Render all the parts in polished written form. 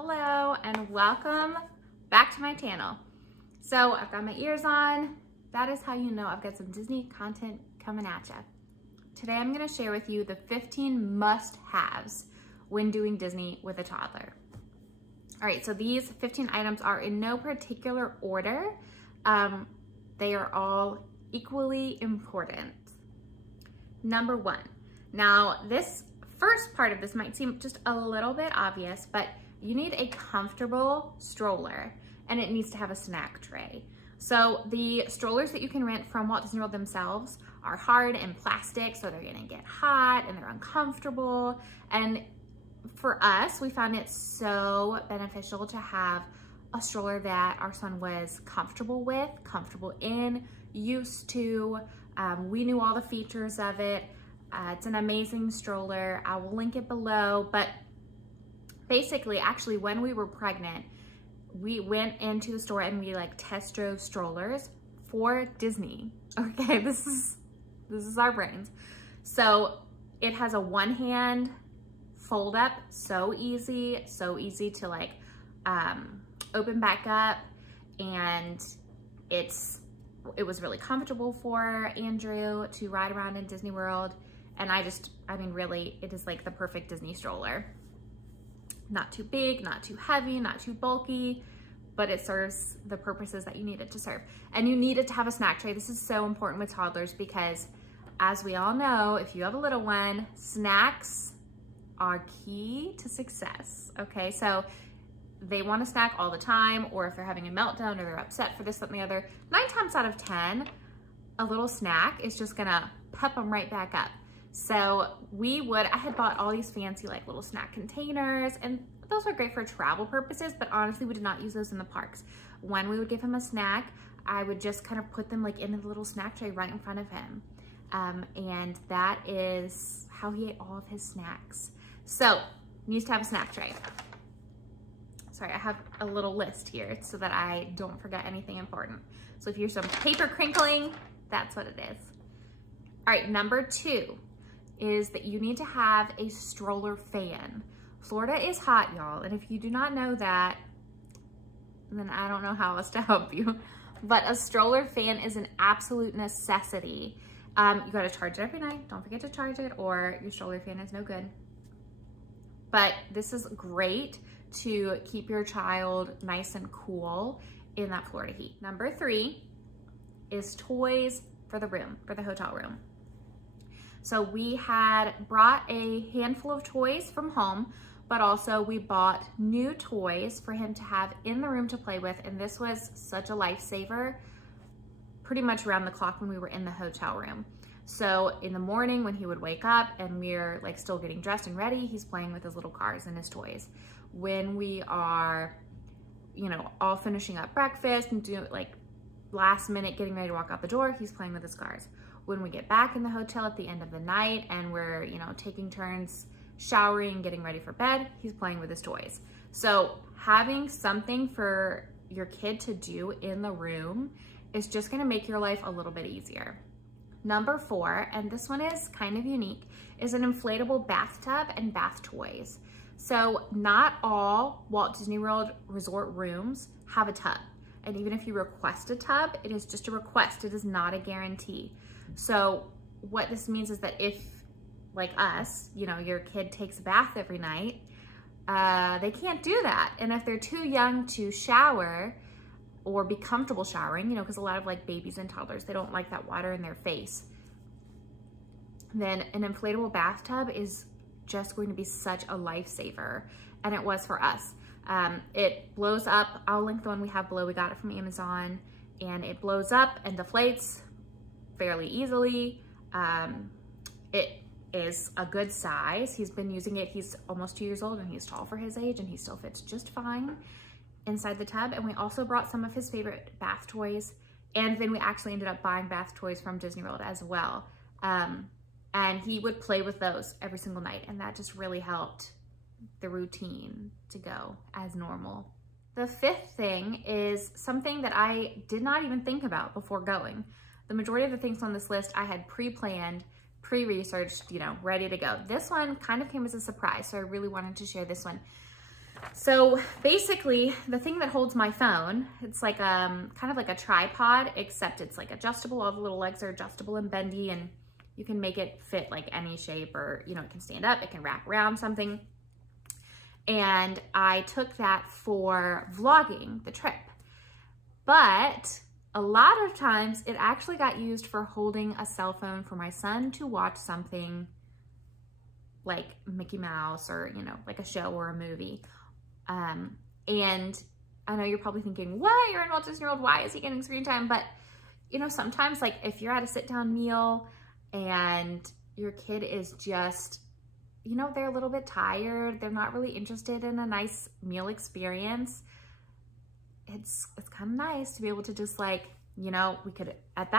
Hello and welcome back to my channel. So I've got my ears on. That is how you know I've got some Disney content coming at you. Today I'm going to share with you the 15 must-haves when doing Disney with a toddler. All right, so these 15 items are in no particular order. They are all equally important. Number one. Now, this first part of this might seem just a little bit obvious, but you need a comfortable stroller and it needs to have a snack tray. So the strollers that you can rent from Walt Disney World themselves are hard and plastic, so they're gonna get hot and they're uncomfortable. And for us, we found it so beneficial to have a stroller that our son was comfortable with, comfortable in, used to. We knew all the features of it. It's an amazing stroller. I will link it below, but basically, actually, when we were pregnant, we went into the store and we test drove strollers for Disney. Okay, this is our brains. So it has a one-hand fold up, so easy to open back up, and it was really comfortable for Andrew to ride around in Disney World. And I mean, really, it is like the perfect Disney stroller. Not too big, not too heavy, not too bulky, but it serves the purposes that you need it to serve. And you need it to have a snack tray. This is so important with toddlers because, as we all know, if you have a little one, snacks are key to success, okay? So they want a snack all the time, or if they're having a meltdown or they're upset for this, that, and the other, 9 times out of 10, a little snack is just gonna pep them right back up. So I had bought all these fancy little snack containers, and those are great for travel purposes, but honestly, we did not use those in the parks. When we would give him a snack, I would just kind of put them in the little snack tray right in front of him. And that is how he ate all of his snacks. So he needs to have a snack tray. Sorry, I have a little list here so that I don't forget anything important. So if you hear some paper crinkling, that's what it is. All right, number 2 is that you need to have a stroller fan. Florida is hot, y'all, and if you do not know that, then I don't know how else to help you. But a stroller fan is an absolute necessity. You gotta charge it every night. Don't forget to charge it, or your stroller fan is no good. But this is great to keep your child nice and cool in that Florida heat. Number 3 is toys for the room, for the hotel room. So we had brought a handful of toys from home, but also we bought new toys for him to have in the room to play with. And this was such a lifesaver pretty much around the clock when we were in the hotel room. So in the morning when he would wake up and we're still getting dressed and ready, he's playing with his little cars and his toys. When we are, all finishing up breakfast and do last minute getting ready to walk out the door, he's playing with his cars. When we get back in the hotel at the end of the night and we're, taking turns showering, getting ready for bed, he's playing with his toys. So having something for your kid to do in the room is just gonna make your life a little bit easier. Number 4, and this one is kind of unique, is an inflatable bathtub and bath toys. So not all Walt Disney World resort rooms have a tub. And even if you request a tub, it is just a request. It is not a guarantee. So what this means is that if, like us, your kid takes a bath every night, they can't do that. And if they're too young to shower or be comfortable showering, because a lot of babies and toddlers, they don't like that water in their face, then an inflatable bathtub is just going to be such a lifesaver. And it was for us. It blows up. I'll link the one we have below. We got it from Amazon, and it blows up and deflates fairly easily. It is a good size. He's been using it. He's almost 2 years old and he's tall for his age, and he still fits just fine inside the tub. And we also brought some of his favorite bath toys, and then we actually ended up buying bath toys from Disney World as well. And he would play with those every single night, and that just really helped the routine to go as normal. The 5th thing is something that I did not even think about before going. The majority of the things on this list I had pre-planned, pre-researched, ready to go. This one kind of came as a surprise, so I really wanted to share this one. So basically the thing that holds my phone, it's like kind of like a tripod, except it's like adjustable. All the little legs are adjustable and bendy, and you can make it fit like any shape, or, you know, it can stand up, it can wrap around something. And I took that for vlogging the trip. But a lot of times it actually got used for holding a cell phone for my son to watch something like Mickey Mouse, or, you know, like a show or a movie. And I know you're probably thinking, what? You're in Walt Disney World, why is he getting screen time? But, you know, sometimes, like, if you're at a sit-down meal and your kid is just, you know, they're a little bit tired, they're not really interested in a nice meal experience, it's kind of nice to be able to just, like, you know, we could, at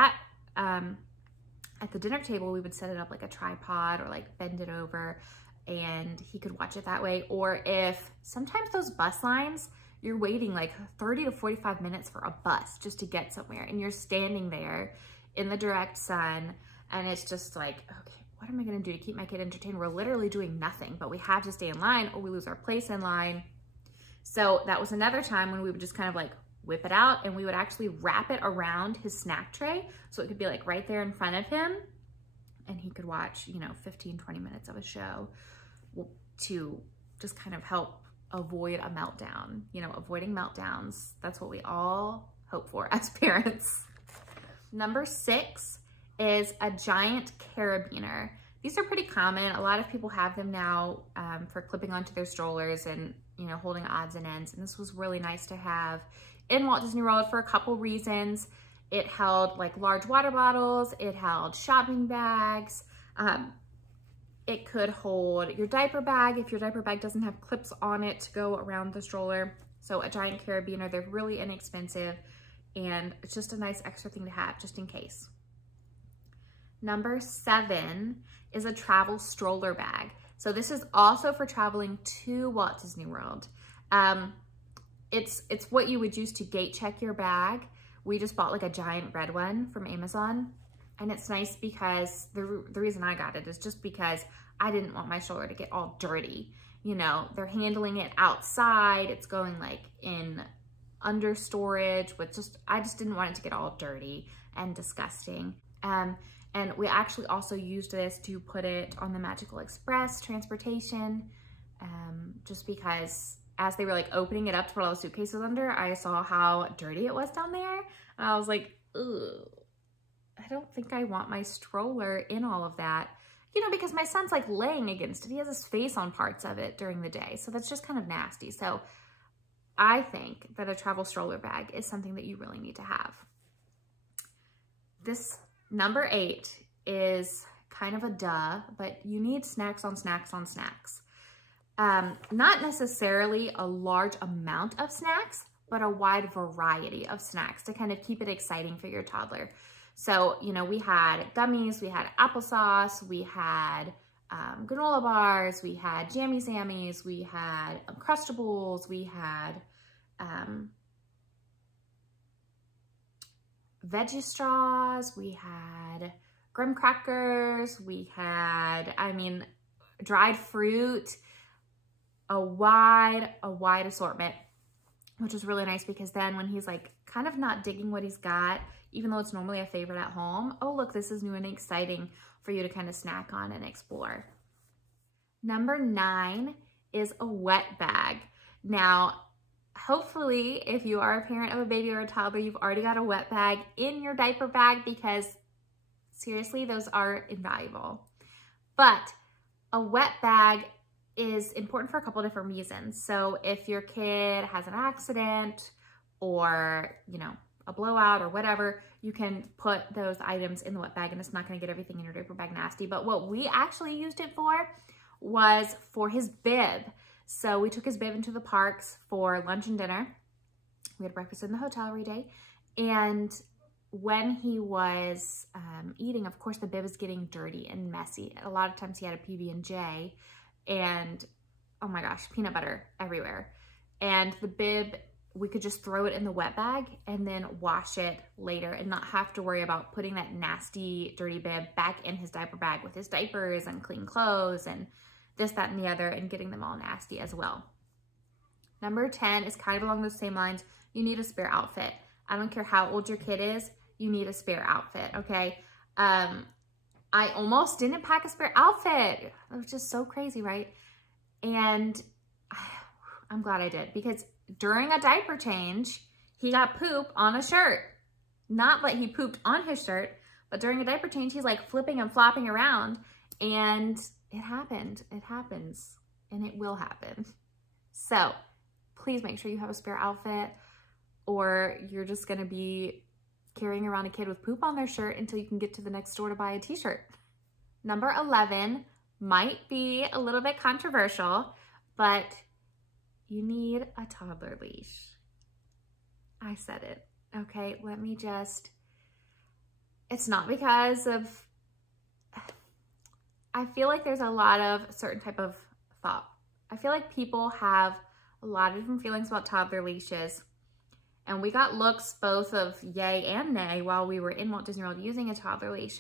the dinner table, we would set it up like a tripod, or like bend it over, and he could watch it that way. Or if sometimes those bus lines, you're waiting like 30 to 45 minutes for a bus just to get somewhere, and you're standing there in the direct sun, and it's just like, okay, what am I gonna do to keep my kid entertained? We're literally doing nothing, but we have to stay in line or we lose our place in line. So that was another time when we would just kind of like whip it out, and we would actually wrap it around his snack tray, so it could be like right there in front of him, and he could watch, you know, 15, 20 minutes of a show to just kind of help avoid a meltdown. You know, avoiding meltdowns, that's what we all hope for as parents. Number 6 is a giant carabiner. These are pretty common. A lot of people have them now for clipping onto their strollers and, you know, holding odds and ends. And this was really nice to have in Walt Disney World for a couple reasons. It held like large water bottles, it held shopping bags, it could hold your diaper bag if your diaper bag doesn't have clips on it to go around the stroller. So a giant carabiner, they're really inexpensive, and it's just a nice extra thing to have just in case. Number 7 is a travel stroller bag. So this is also for traveling to Walt Disney World. It's what you would use to gate check your bag. We just bought like a giant red one from Amazon, and it's nice because the reason I got it is just because I didn't want my stroller to get all dirty. You know, they're handling it outside, it's going like in under storage, I just didn't want it to get all dirty and disgusting. And we actually also used this to put it on the Magical Express transportation, just because as they were like opening it up to put all the suitcases under, I saw how dirty it was down there. And I was like, ugh, I don't think I want my stroller in all of that. You know, because my son's like laying against it. He has his face on parts of it during the day. So that's just kind of nasty. So I think that a travel stroller bag is something that you really need to have. This number 8 is kind of a duh, but you need snacks on snacks on snacks. Not necessarily a large amount of snacks, but a wide variety of snacks to kind of keep it exciting for your toddler. So, you know, we had gummies, we had applesauce, we had granola bars, we had Jammy Sammies, we had Uncrustables, we had veggie straws, we had graham crackers, we had, I mean, dried fruit, a wide assortment, which is really nice because then when he's like kind of not digging what he's got, even though it's normally a favorite at home, oh look, this is new and exciting for you to kind of snack on and explore. Number 9 is a wet bag. Now, hopefully if you are a parent of a baby or a toddler, you've already got a wet bag in your diaper bag, because seriously, those are invaluable. But a wet bag is important for a couple different reasons. So if your kid has an accident or, you know, a blowout or whatever, you can put those items in the wet bag and it's not going to get everything in your diaper bag nasty. But what we actually used it for was for his bib. So we took his bib into the parks for lunch and dinner. We had breakfast in the hotel every day. And when he was eating, of course, the bib is getting dirty and messy. A lot of times he had a PB&J, and oh my gosh, peanut butter everywhere. And the bib, we could just throw it in the wet bag and then wash it later and not have to worry about putting that nasty, dirty bib back in his diaper bag with his diapers and clean clothes and this, that, and the other, and getting them all nasty as well. Number 10 is kind of along those same lines. You need a spare outfit. I don't care how old your kid is, you need a spare outfit, okay? I almost didn't pack a spare outfit. It was just so crazy, right? And I'm glad I did, because during a diaper change, he got poop on a shirt. Not that he pooped on his shirt, but during a diaper change, he's like flipping and flopping around, and it happened. It happens, and it will happen. So please make sure you have a spare outfit, or you're just gonna be carrying around a kid with poop on their shirt until you can get to the next store to buy a t-shirt. Number 11 might be a little bit controversial, but you need a toddler leash. I said it, okay? Let me just, it's not because of, I feel like there's a lot of certain type of thought. I feel like people have a lot of different feelings about toddler leashes. And we got looks both of yay and nay while we were in Walt Disney World using a toddler leash.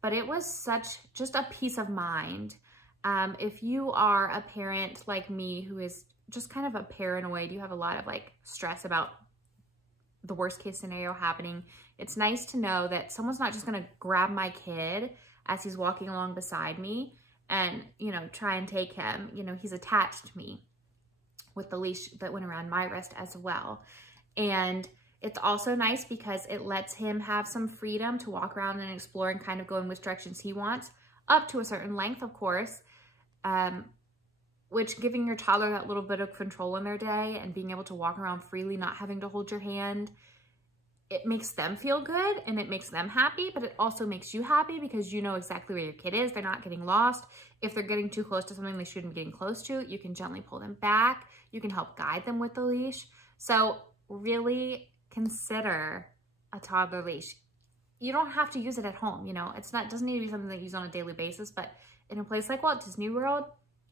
But it was such just a peace of mind. If you are a parent like me who is just kind of a paranoid, you have a lot of like stress about the worst case scenario happening, it's nice to know that someone's not just gonna grab my kid as he's walking along beside me and, you know, try and take him. You know, he's attached to me with the leash that went around my wrist as well. And it's also nice because it lets him have some freedom to walk around and explore and kind of go in which directions he wants, up to a certain length, of course, which giving your toddler that little bit of control in their day and being able to walk around freely, not having to hold your hand, it makes them feel good and it makes them happy, but it also makes you happy because you know exactly where your kid is. They're not getting lost. If they're getting too close to something they shouldn't be getting close to, you can gently pull them back. You can help guide them with the leash. So really consider a toddler leash. You don't have to use it at home, you know, it doesn't need to be something that you use on a daily basis, but in a place like Walt Disney World,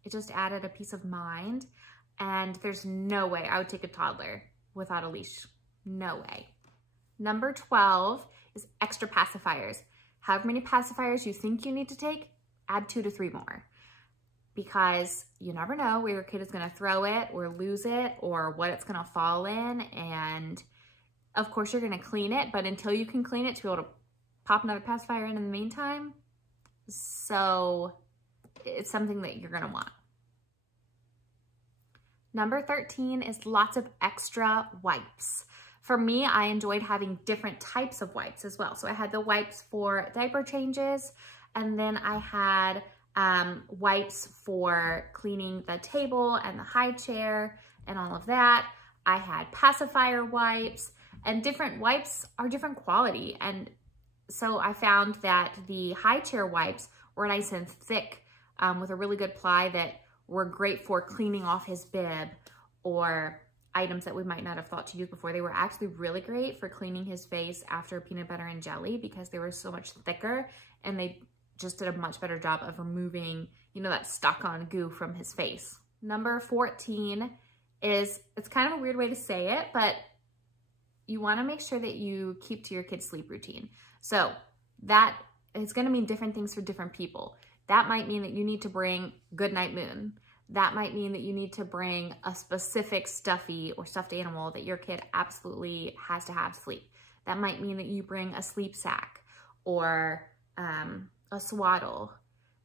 it just added a peace of mind. And there's no way I would take a toddler without a leash. No way. Number 12 is extra pacifiers. However many pacifiers you think you need to take, add 2 to 3 more. Because you never know where your kid is gonna throw it or lose it or what it's gonna fall in. And of course you're gonna clean it, but until you can clean it to be able to pop another pacifier in the meantime, so it's something that you're gonna want. Number 13 is lots of extra wipes. For me, I enjoyed having different types of wipes as well. So I had the wipes for diaper changes, and then I had wipes for cleaning the table and the high chair and all of that. I had pacifier wipes, and different wipes are different quality. And so I found that the high chair wipes were nice and thick with a really good ply that were great for cleaning off his bib or items that we might not have thought to use before. They were actually really great for cleaning his face after peanut butter and jelly because they were so much thicker, and they just did a much better job of removing, you know, that stuck on goo from his face. Number 14 is, it's kind of a weird way to say it, but you want to make sure that you keep to your kid's sleep routine. So that is going to mean different things for different people. That might mean that you need to bring Goodnight Moon. That might mean that you need to bring a specific stuffy or stuffed animal that your kid absolutely has to have sleep. That might mean that you bring a sleep sack or a swaddle.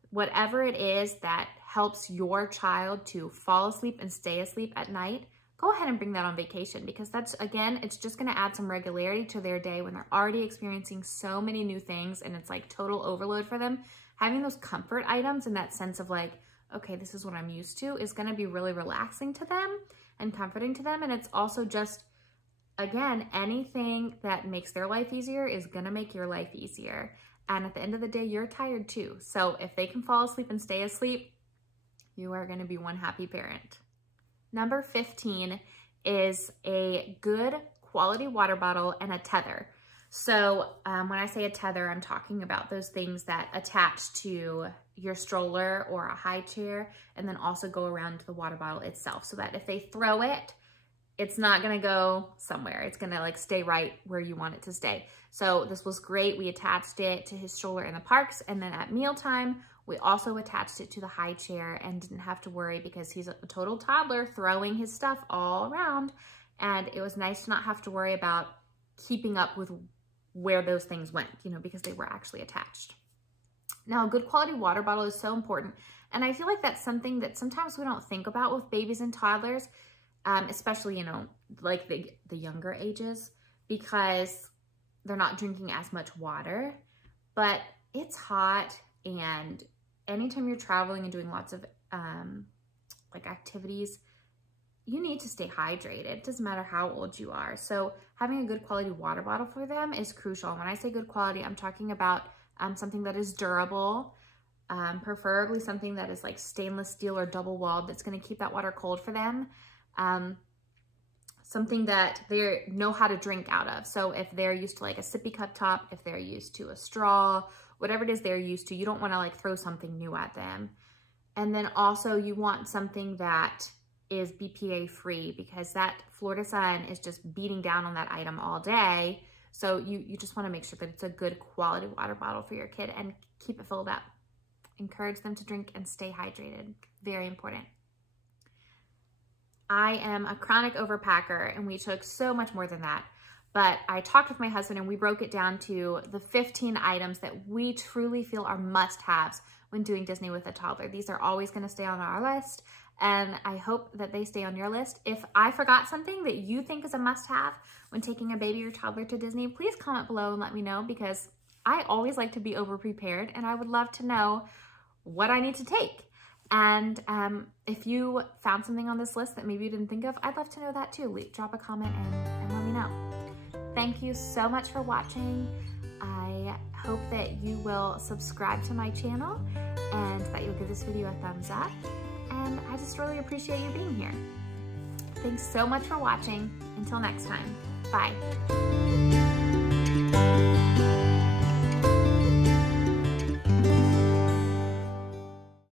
Whatever it is that helps your child to fall asleep and stay asleep at night, go ahead and bring that on vacation, because that's, again, it's just gonna add some regularity to their day when they're already experiencing so many new things and it's like total overload for them. Having those comfort items and that sense of like, okay, this is what I'm used to, is gonna be really relaxing to them and comforting to them. And it's also just, again, anything that makes their life easier is gonna make your life easier. And at the end of the day, you're tired too. So if they can fall asleep and stay asleep, you are gonna be one happy parent. Number 15 is a good quality water bottle and a tether. So when I say a tether, I'm talking about those things that attach to your stroller or a high chair and then also go around the water bottle itself, so that if they throw it, it's not gonna go somewhere. It's gonna like stay right where you want it to stay. So this was great. We attached it to his stroller in the parks, and then at mealtime, we also attached it to the high chair and didn't have to worry because he's a total toddler throwing his stuff all around. And it was nice to not have to worry about keeping up with where those things went, you know, because they were actually attached. Now, a good quality water bottle is so important. And I feel like that's something that sometimes we don't think about with babies and toddlers, especially, you know, like the younger ages, because they're not drinking as much water. But it's hot, and anytime you're traveling and doing lots of like activities, you need to stay hydrated. It doesn't matter how old you are. So having a good quality water bottle for them is crucial. And when I say good quality, I'm talking about something that is durable, preferably something that is like stainless steel or double walled that's gonna keep that water cold for them. Something that they know how to drink out of. So if they're used to like a sippy cup top, if they're used to a straw, whatever it is they're used to, you don't wanna like throw something new at them. And then also you want something that is BPA free, because that Florida sun is just beating down on that item all day. So you just want to make sure that it's a good quality water bottle for your kid and keep it filled up. Encourage them to drink and stay hydrated. Very important. I am a chronic overpacker, and we took so much more than that. But I talked with my husband and we broke it down to the 15 items that we truly feel are must-haves when doing Disney with a toddler. These are always going to stay on our list, and I hope that they stay on your list. If I forgot something that you think is a must-have when taking a baby or toddler to Disney, please comment below and let me know, because I always like to be over-prepared, and I would love to know what I need to take. And if you found something on this list that maybe you didn't think of, I'd love to know that too. Drop a comment and let me know. Thank you so much for watching. I hope that you will subscribe to my channel and that you'll give this video a thumbs up. And I just really appreciate you being here. Thanks so much for watching. Until next time, bye.